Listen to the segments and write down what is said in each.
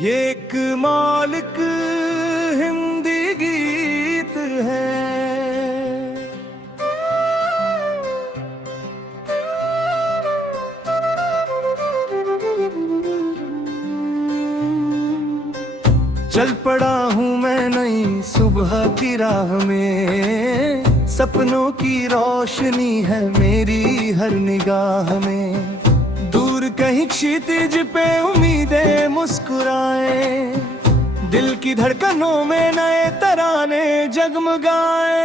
ये एक मौलिक हिंदी गीत है। चल पड़ा हूँ मैं नई सुबह की राह में, सपनों की रोशनी है मेरी हर निगाह में। दूर कहीं क्षितिज पे उम्मीदें मुस्कुराए, दिल की धड़कनों में नए तराने जगमगाए।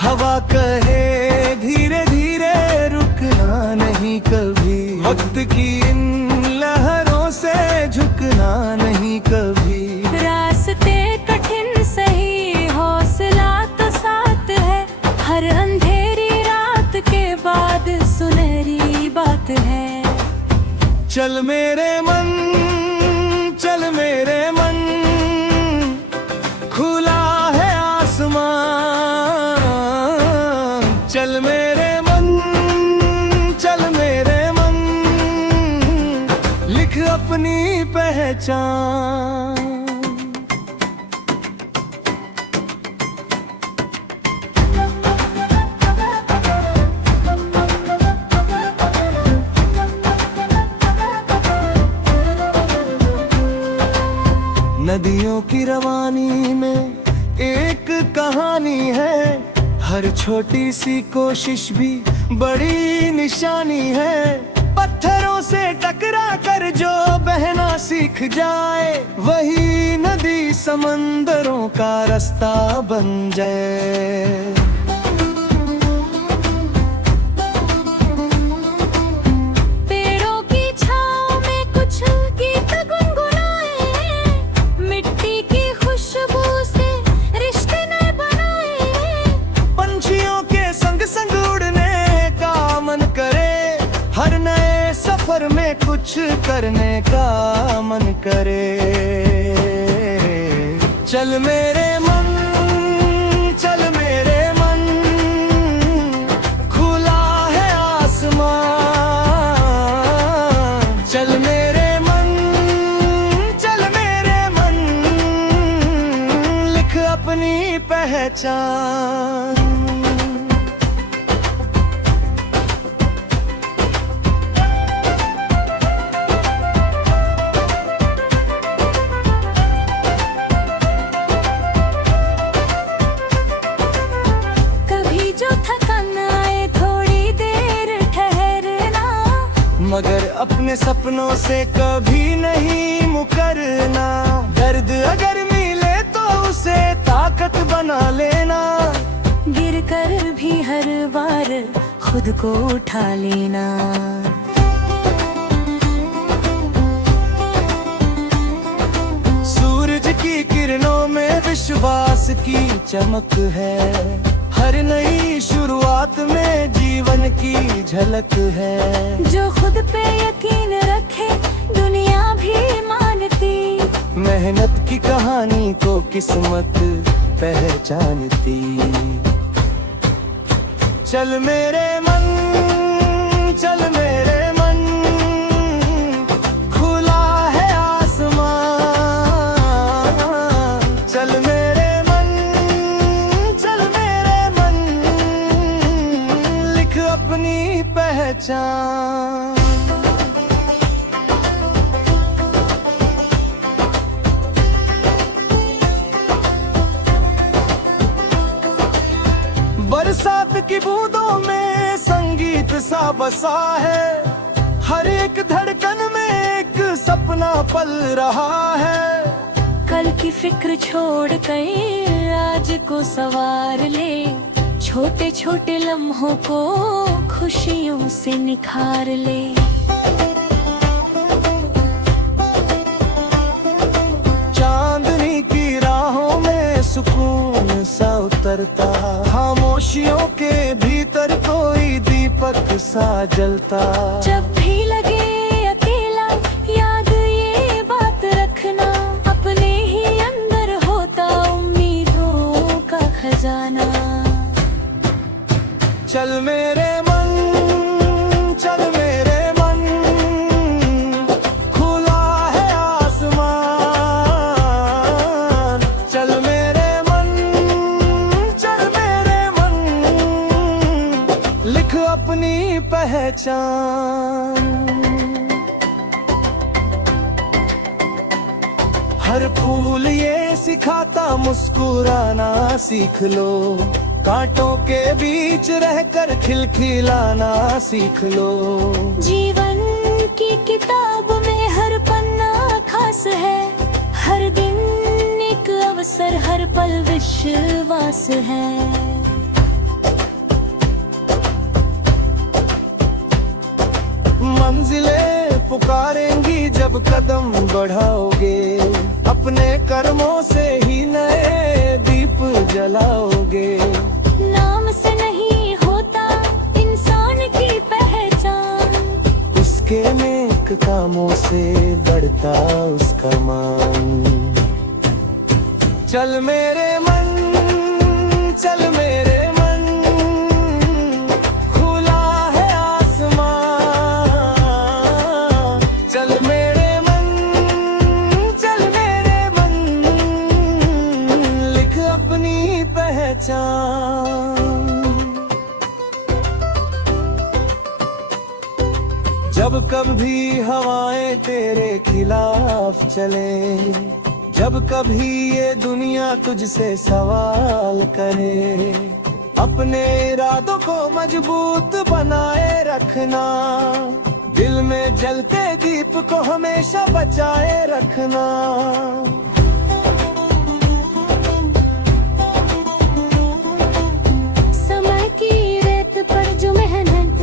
हवा कहे धीरे धीरे रुकना नहीं कभी, वक्त की इन लहरों से झुकना नहीं कभी। रास्ते कठिन सही हौसला तो साथ है, हर अंधेरी रात के बाद सुनहरी बात है। चल मेरे मन, चल मेरे मन, खुला है आसमान। चल मेरे मन, चल मेरे मन, लिख अपनी पहचान। नदियों की रवानी में एक कहानी है, हर छोटी सी कोशिश भी बड़ी निशानी है। पत्थरों से टकरा कर जो बहना सीख जाए, वही नदी समंदरों का रास्ता बन जाए। सफर में कुछ करने का मन करे। चल मेरे मन, चल मेरे मन, खुला है आसमान। चल मेरे मन, चल मेरे मन, लिख अपनी पहचान। मगर अपने सपनों से कभी नहीं मुकरना। दर्द अगर मिले तो उसे ताकत बना लेना। गिर कर भी हर बार खुद को उठा लेना। सूरज की किरणों में विश्वास की चमक है, हर नई शुरुआत में जीवन की झलक है। जो खुद पे यकीन रखे दुनिया भी मानती, मेहनत की कहानी को किस्मत पहचानती। चल मेरे मन, चल मेरे मन, खुला है आसमान। चल मेरे मन, चल मेरे मन, लिख अपनी पहचान। बरसात की बूंदों में संगीत सा बसा है, हर एक धड़कन में एक सपना पल रहा है। कल की फिक्र छोड़ कर आज को सवार ले, छोटे छोटे लम्हों को खुशियों से निखार ले। चांदनी की राहों में सुकून सा उतरता, खामोशियों के भीतर कोई दीपक सा जलता। जब भी लगे अकेला याद ये बात रखना, अपने ही अंदर होता उम्मीदों का खजाना। चल मेरे मन, चल मेरे मन, पहचान। हर फूल ये सिखाता मुस्कुराना सीख लो, कांटों के बीच रहकर खिलखिलाना सीख लो। जीवन की किताब में हर पन्ना खास है, हर दिन एक अवसर, हर पल विश्वास है। मंजिलें पुकारेंगी जब कदम बढ़ाओगे, अपने कर्मों से ही नए दीप जलाओगे। नाम से नहीं होता इंसान की पहचान, उसके नेक कामों से बढ़ता उसका मान। चल मेरे मन, चल मेरे मन, खुला है आसमान। चल मेरे मन, चल मेरे मन, लिख अपनी पहचान। जब कभी हवाएं तेरे खिलाफ चले, जब कभी ये दुनिया तुझसे सवाल करे, अपने इरादों को मजबूत बनाए रखना, दिल में जलते दीप को हमेशा बचाए रखना। समय की रेत पर जो मेहनत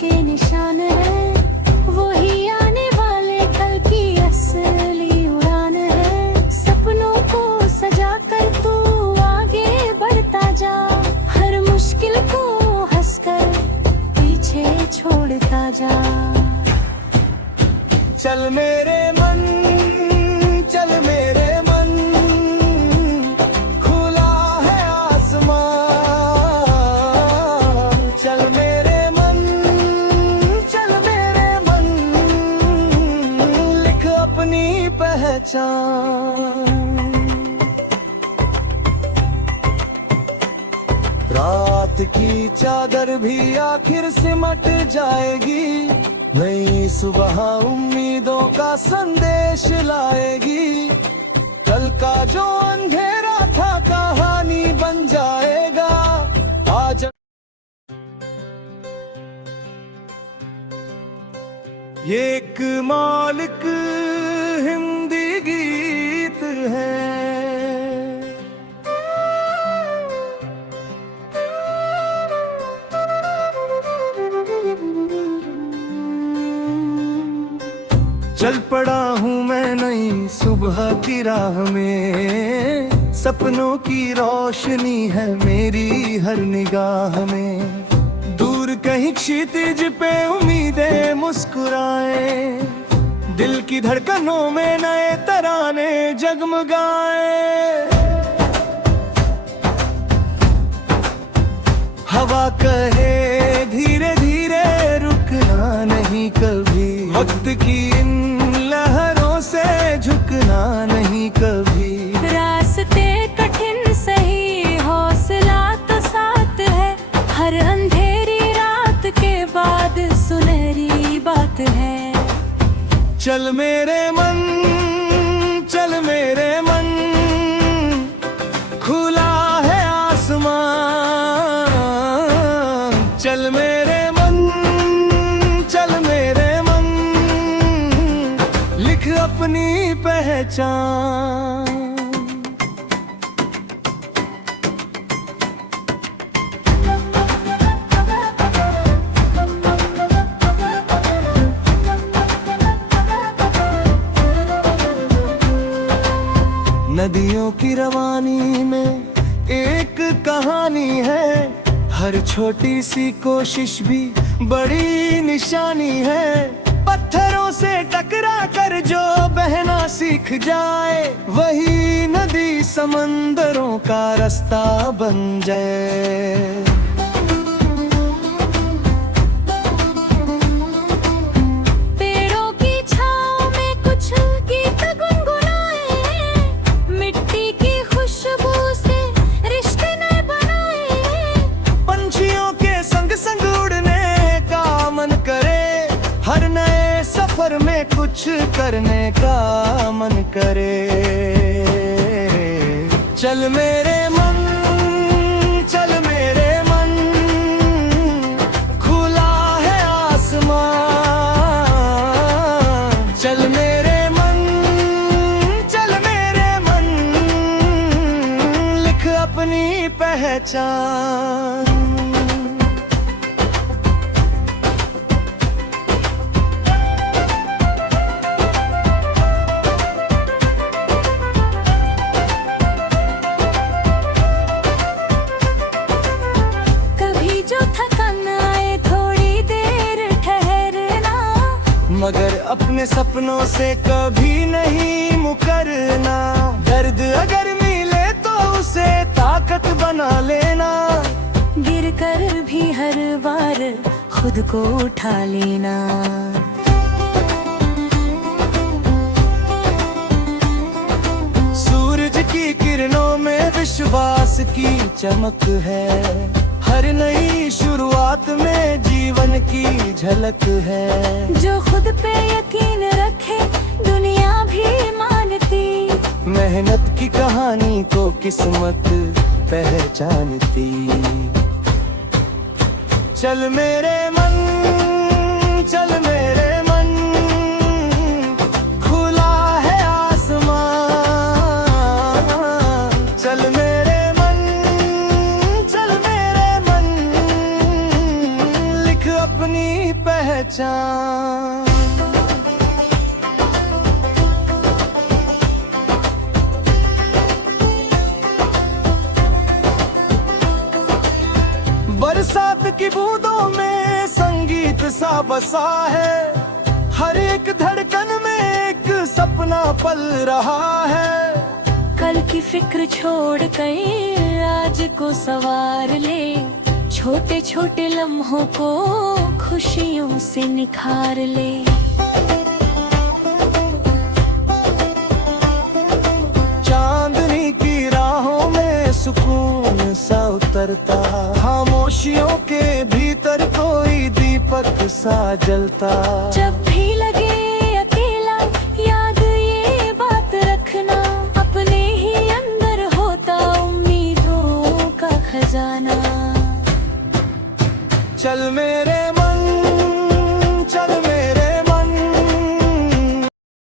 के निशान है, वही आने वाले कल की असली उड़ान है। सपनों को सजा कर तू आगे बढ़ता जा, हर मुश्किल को हंसकर पीछे छोड़ता जा। चल मेरे मन, चल मेरे मन, खुला है आसमान। चल मेरे मन, चल मेरे मन, लिख अपनी पहचान। रात की चादर भी आखिर सिमट जाएगी, नई सुबह उम्मीदों का संदेश लाएगी। कल का जो अंधेरा था कहानी बन जाएगा आज। ये एक मौलिक हिंदी गीत है, चल पड़ा हूँ मैं नई सुबह की राह में, सपनों की रोशनी है मेरी हर निगाह में। दूर कहीं क्षितिज पे उम्मीदें मुस्कुराए, दिल की धड़कनों में नए तराने जगमगाए। हवा कहे धीरे धीरे रुकना नहीं कभी, वक्त की इन लहरों से झुकना नहीं कभी। रास्ते कठिन सही हौसला तो साथ है, हर अंधेरी रात के बाद सुनहरी बात है। चल मेरे मन, चल मेरे मन, खुला है आसमान। चल मेरे मन, चल मेरे मन, लिख अपनी पहचान। नदियों की रवानी में एक कहानी है, हर छोटी सी कोशिश भी बड़ी निशानी है। पत्थरों से टकरा कर जो बहना सीख जाए, वही नदी समंदरों का रास्ता बन जाए। करने का मन करे। चल मेरे मन, चल मेरे मन, खुला है आसमान। चल मेरे मन, चल मेरे मन, लिख अपनी पहचान। मगर अपने सपनों से कभी नहीं मुकरना। दर्द अगर मिले तो उसे ताकत बना लेना। गिर कर भी हर बार खुद को उठा लेना। सूरज की किरणों में विश्वास की चमक है। हर नई शुरुआत में जीवन की झलक है। जो खुद पे यकीन रखे दुनिया भी मानती। मेहनत की कहानी को किस्मत पहचानती। चल मेरे मन, चल मेरे मन, खुला है आसमान। चल मेरे मन, चल मेरे मन, लिख अपनी पहचान। बरसात की बूंदों में संगीत सा बसा है। हर एक धड़कन में एक सपना पल रहा है। कल की फिक्र छोड़ कर आज को सवार ले। छोटे छोटे लम्हों को खुशियों से निखार ले। चांदनी की राहों में सुकून सा उतरता। खामोशियों के भीतर कोई दीपक सा जलता। जब भी लगे अकेला याद ये बात रखना। अपने ही अंदर होता उम्मीदों का खजाना। चल मेरे मन,